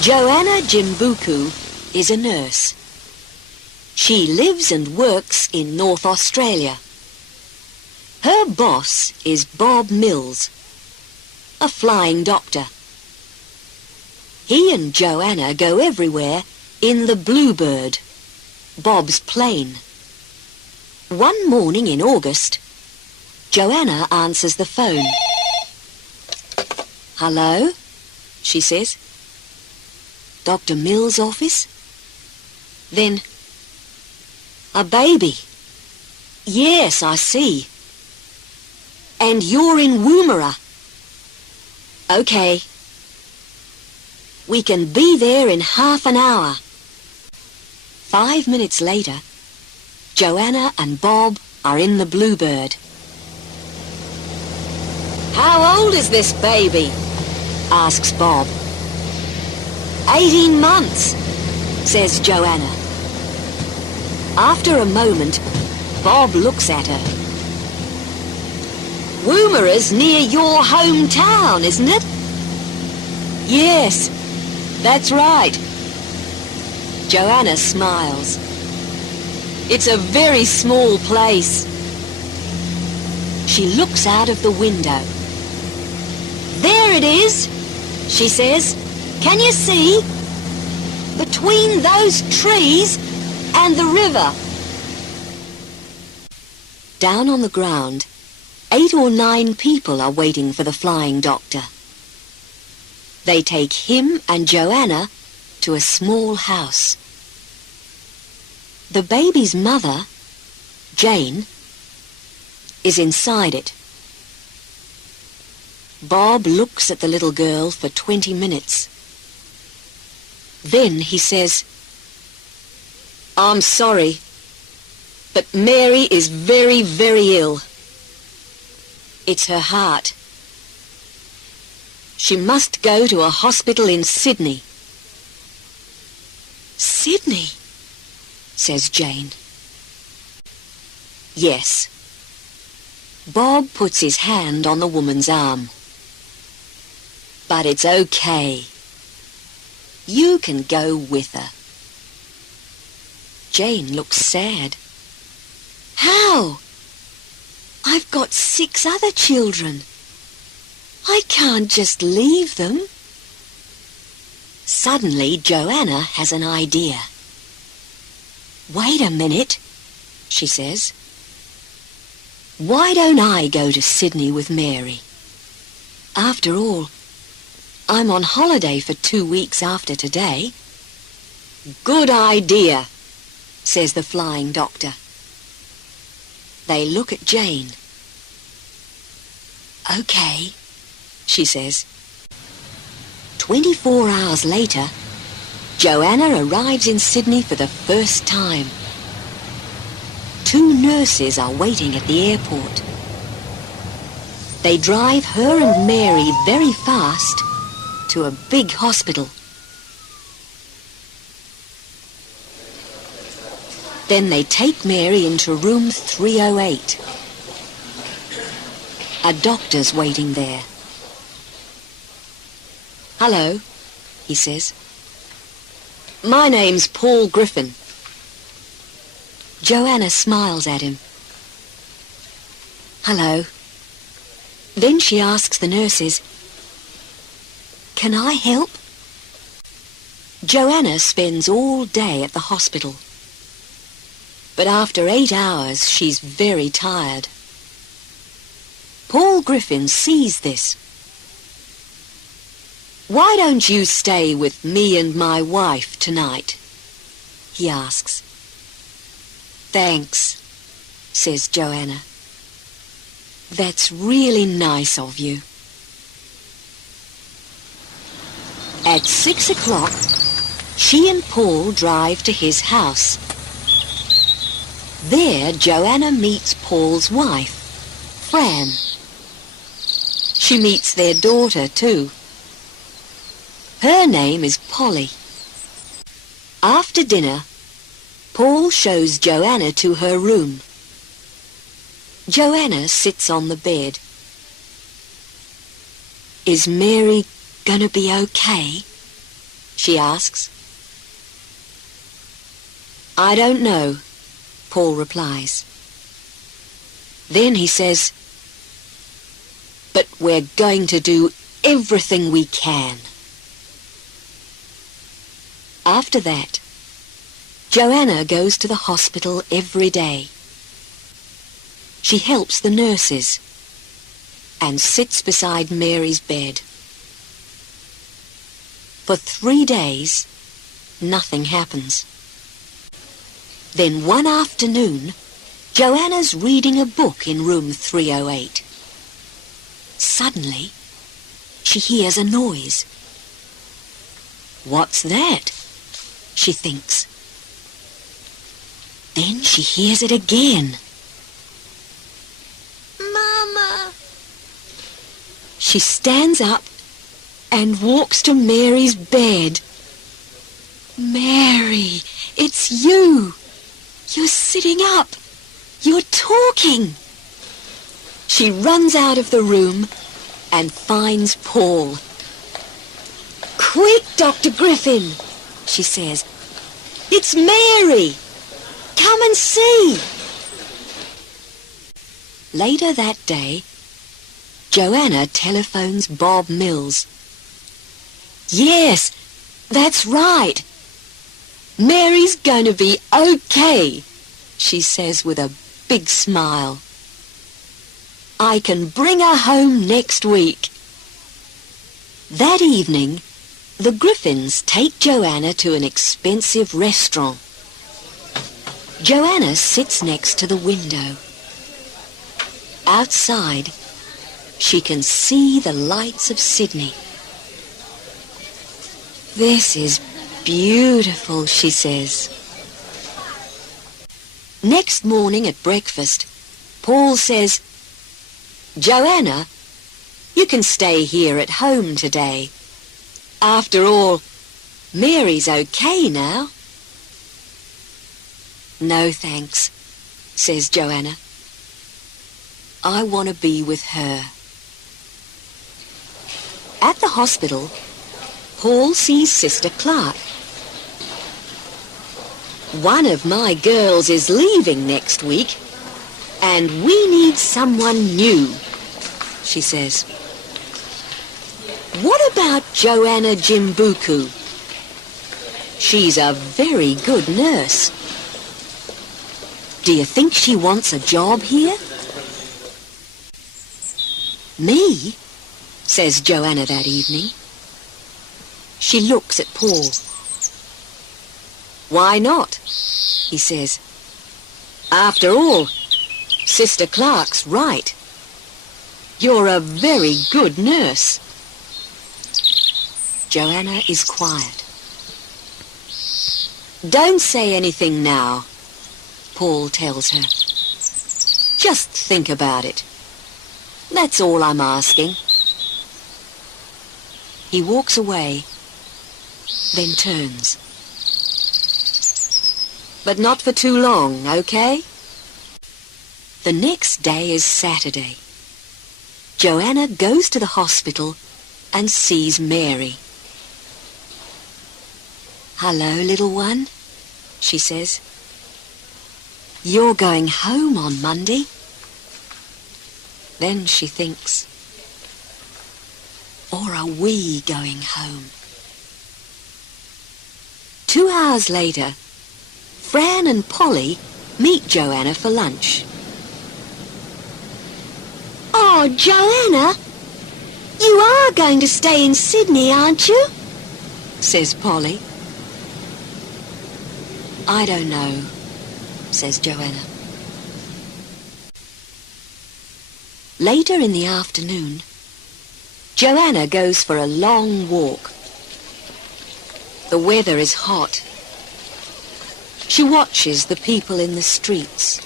Joanna Jimbuku is a nurse. She lives and works in North Australia. Her boss is Bob Mills, a flying doctor. He and Joanna go everywhere in the Bluebird, Bob's plane. One morning in August, Joanna answers the phone. "Hello?" she says. "Dr. Mills' office?" Then, "A baby. Yes, I see. And you're in Woomera. Okay. We can be there in half an hour." 5 minutes later, Joanna and Bob are in the Bluebird. "How old is this baby?" asks Bob. 18 months, says Joanna. After a moment, Bob looks at her. "Woomera's near your hometown, isn't it?" "Yes, that's right." Joanna smiles. "It's a very small place." She looks out of the window. "There it is," she says. "Can you see? Between those trees and the river." Down on the ground, 8 or 9 people are waiting for the flying doctor. They take him and Joanna to a small house. The baby's mother, Jane, is inside it. Bob looks at the little girl for 20 minutes. Then he says, "I'm sorry, but Mary is very, very ill. It's her heart. She must go to a hospital in Sydney." "Sydney?" says Jane. "Yes." Bob puts his hand on the woman's arm. "But it's okay. You can go with her." Jane looks sad. "How? I've got 6 other children. I can't just leave them." Suddenly, Joanna has an idea. "Wait a minute," she says. "Why don't I go to Sydney with Mary? After all, I'm on holiday for 2 weeks after today." "Good idea," says the flying doctor. They look at Jane. "Okay," she says. 24 hours later, Joanna arrives in Sydney for the first time. 2 nurses are waiting at the airport. They drive her and Mary very fast to a big hospital. Then they take Mary into room 308. A doctor's waiting there. "Hello," he says. "My name's Paul Griffin." Joanna smiles at him. "Hello." Then she asks the nurses, "Can I help?" Joanna spends all day at the hospital. But after 8 hours, she's very tired. Paul Griffin sees this. "Why don't you stay with me and my wife tonight?" he asks. "Thanks," says Joanna. "That's really nice of you." At 6 o'clock, she and Paul drive to his house. There, Joanna meets Paul's wife, Fran. She meets their daughter, too. Her name is Polly. After dinner, Paul shows Joanna to her room. Joanna sits on the bed. "Is Mary gonna be okay?" she asks. I don't know, Paul replies. Then he says, but we're going to do everything we can. After that, Joanna goes to the hospital every day. She helps the nurses and sits beside Mary's bed. For 3 days, nothing happens. Then one afternoon, Joanna's reading a book in room 308. Suddenly, she hears a noise. What's that? She thinks. Then she hears it again. Mama! She stands up and walks to Mary's bed. Mary, it's you! You're sitting up. You're talking. She runs out of the room and finds Paul. Quick, Dr. Griffin, she says. It's Mary. Come and see. Later that day, Joanna telephones Bob Mills. Yes, that's right. Mary's going to be okay, she says with a big smile. I can bring her home next week. That evening, the Griffins take Joanna to an expensive restaurant. Joanna sits next to the window. Outside, she can see the lights of Sydney. This is beautiful, she says. Next morning at breakfast, Paul says, Joanna, you can stay here at home today. After all, Mary's okay now. No thanks, says Joanna. I want to be with her. At the hospital, Paul sees Sister Clark. One of my girls is leaving next week, and we need someone new, she says. What about Joanna Jimbuku? She's a very good nurse. Do you think she wants a job here? Me? Says Joanna that evening. She looks at Paul. Why not? He says. After all, Sister Clark's right. You're a very good nurse. Joanna is quiet. Don't say anything now, Paul tells her. Just think about it. That's all I'm asking. He walks away, then turns. But not for too long, okay? The next day is Saturday. Joanna goes to the hospital and sees Mary. Hello, little one, she says. You're going home on Monday. Then she thinks, or are we going home? 2 hours later, Fran and Polly meet Joanna for lunch. Oh, Joanna, you are going to stay in Sydney, aren't you? Says Polly. I don't know, says Joanna. Later in the afternoon, Joanna goes for a long walk. The weather is hot. She watches the people in the streets.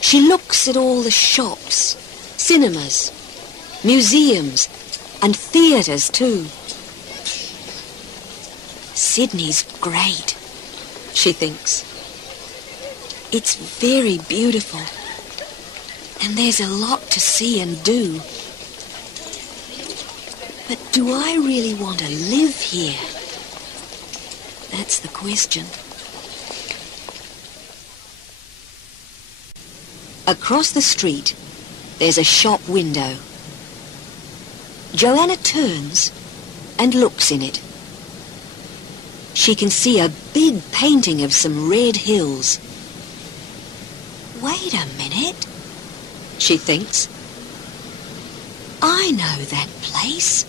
She looks at all the shops, cinemas, museums, and theatres too. Sydney's great, she thinks. It's very beautiful, and there's a lot to see and do. But do I really want to live here? That's the question. Across the street, there's a shop window. Joanna turns and looks in it. She can see a big painting of some red hills. Wait a minute, she thinks. I know that place.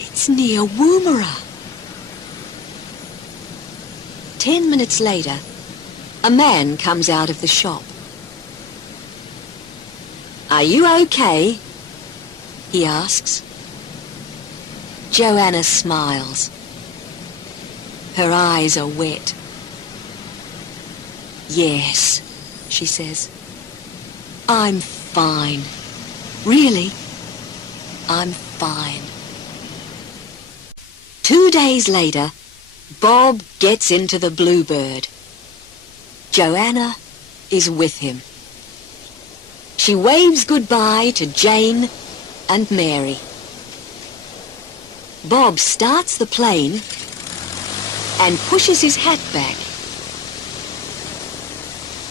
It's near Woomera. 10 minutes later, a man comes out of the shop. Are you okay? He asks. Joanna smiles. Her eyes are wet. Yes, she says. I'm fine. Really, I'm fine. 2 days later, Bob gets into the Bluebird. Joanna is with him. She waves goodbye to Jane and Mary. Bob starts the plane and pushes his hat back.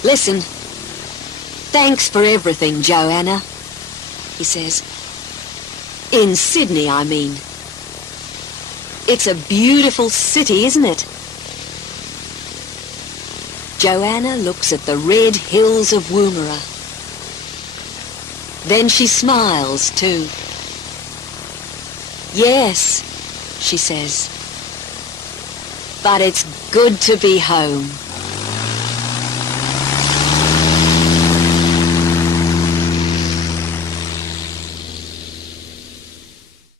Listen, thanks for everything, Joanna, he says. In Sydney, I mean. It's a beautiful city, isn't it? Joanna looks at the red hills of Woomera. Then she smiles too. Yes, she says, but it's good to be home.